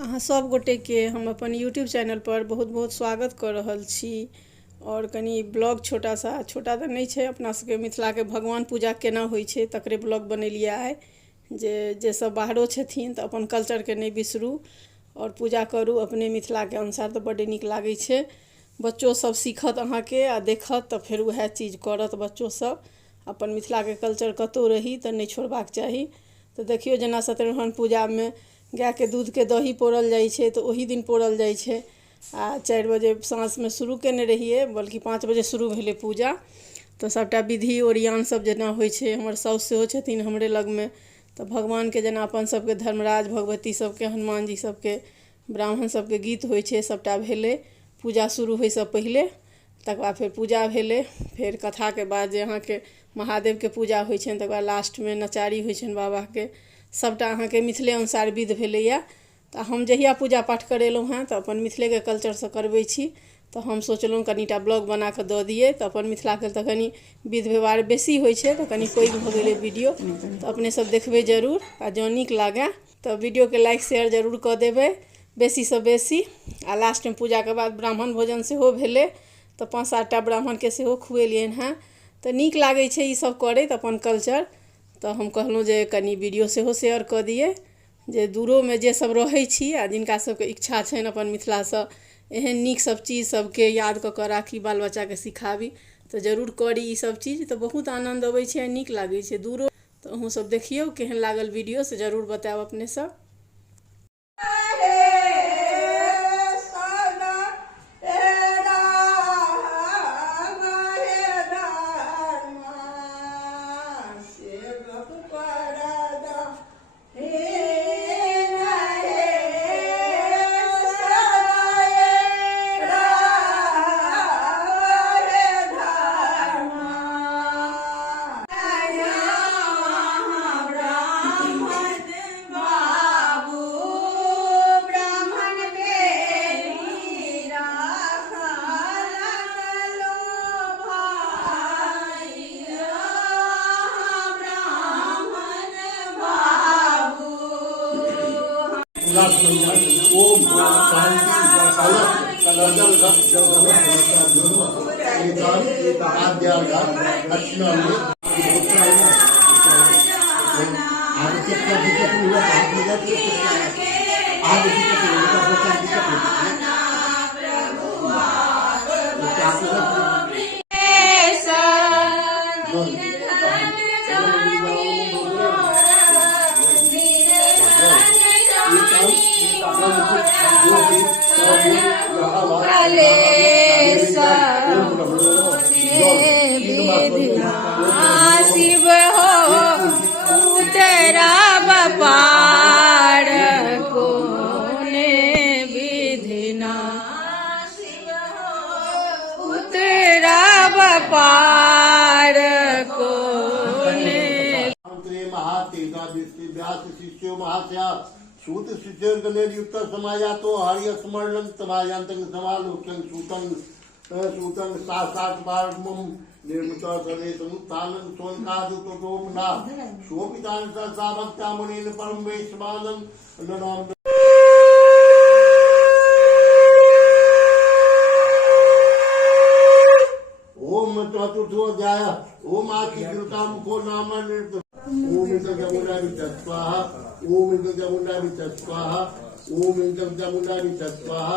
अहाँ सब गोटे के हम अपन यूट्यूब चैनल पर बहुत बहुत स्वागत कर रहल छी। और कनी ब्लॉग छोटा तो नहीं है, अपना सबके मिथिला के भगवान पूजा केना होइ छै तकरे ब्लॉग बनेलिए आइ। जे सब बाहरो छथिन तो अपन कल्चर के नहीं बिसरू और पूजा करू अपने मिथिला के अनुसार, तो बड़े नीक लागै छै। बच्चों सब सीखत अहाँ के आ देखत तो फिर वह चीज करत। बच्चों सब अपन मिथिला के कल्चर कतौ रही तो नहीं छोड़बाक चाही। तो देखियो जेना सत्यनारायण पूजा में गाय के दूध के दही पौरल जाइ छै तो वही दिन पौरल जाइ छै। आ 4 बजे साँझ में शुरू केने रहिए, बल्कि 5 बजे शुरू भेले पूजा। तो सबटा विधि ओरियान सब जेना होइ छै, हमर साउस सेहो छथिन हमरे लग में। तो भगवान के जेना अपन सबके धर्मराज भगवती सबके हनुमान जी सबके ब्राह्मण सबके गीत होइ छै, सबटा भेले। पूजा शुरू होइ से पहिले तकर बाद फिर पूजा भेले। फिर कथा के बाद जे अहाँ के महादेव के पूजा होइ छनि तकर बाद लास्ट में नचारी होइ छनि बाबा के। सबटा अहाँ के मिथिले अनुसार विध भेलैया। तो हम जहिया पूजा पाठ करेलहुँ हैं तो अपन मिथिले के कल्चर से करबै छी। तो हम सोचलहुँ कनिटा ब्लॉग बना के दऽ दिए। तो अपन मिथिला के तो कनी विध व्यवहार बेसी होइ छै तो कनी पैघ भऽ गेलै वीडियो, तो अपने सब देखबै जरूर। आ जँ नीक लागे तो वीडियो के लाइक शेयर जरूर कऽ देबै बेसी से बेसी। आ लास्ट में पूजा के बाद ब्राह्मण भोजन सेहो भेलै, तो 5-7 टा ब्राह्मण के सेहो खुएलियन हैं। तो नीक लागै छै ई सब करैत अपन कल्चर। तो हम कहलहुँ जे कनी वीडियो सेहो शेयर कऽ दिए, जे दूरो में जे सब रहै छी आ जिनका सबके इच्छा छनि अपन मिथिला से एहन नीक सब चीज सबके याद कऽ कऽ राखी, बाल बच्चा के सिखाबी। तो जरूर करी ई सब चीज, तो बहुत आनंद अबै छै, नीक लागै छै दूरो। तो अहूँ सब देखियौ केहन लागल वीडियो से जरूर बताएब अपने सब। ओम शांति शिव हो उतरा बपार कोने विधिना, शिव हो उतरा बपार कोने। व्यास शिष्यो महाशया सूत शिष्युक्त समायातो हरिय स्मरणं समायांतं समालोक्यं सूतं साक्षात् बारमं निर्मित समुत्थानं सोनकादुतोमना शोभितान् सावक्तामुनेन परम वैश्वानं ननाम। ओम चतुर्थोऽध्याय ओम आखिकृतां को नाम निर्त ओम इंद्रजमुंडारि स्वाहा ओम इंद्रजमुंडारि स्वाहा ओम इंद्रजमुंडारि स्वाहा।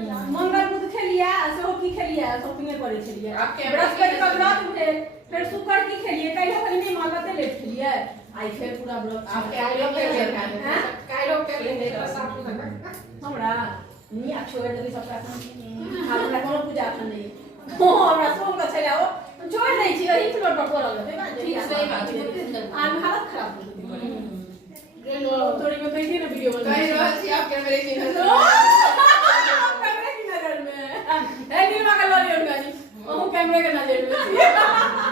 मंगल बुध खेलिए सेहो की खेलिए शॉपिंग करे छलिए बृहस्पति का व्रत भेल फिर शुक्र की खेलिए काल्हि कहीं नहीं मालते लेट खेलिए आई फिर पूरा व्रत आपके आइलो के लिए हैं काल्हि के लिए हमरा नहीं आ छोड़ देबी सब हमरा कोनो पूजा एखन नहीं हमरा सोम का छले ओ छोड़ दै छी एही फ्लोर पर करल ठीक सही बात है आज हालत खराब हो गई थोड़ी में कही थी ना वीडियो बना कह रहा थी आप कैमरे की नजर कैमरे की नजर में है नहीं मगर लो लियो गाड़ी ओ कैमरे के नजर में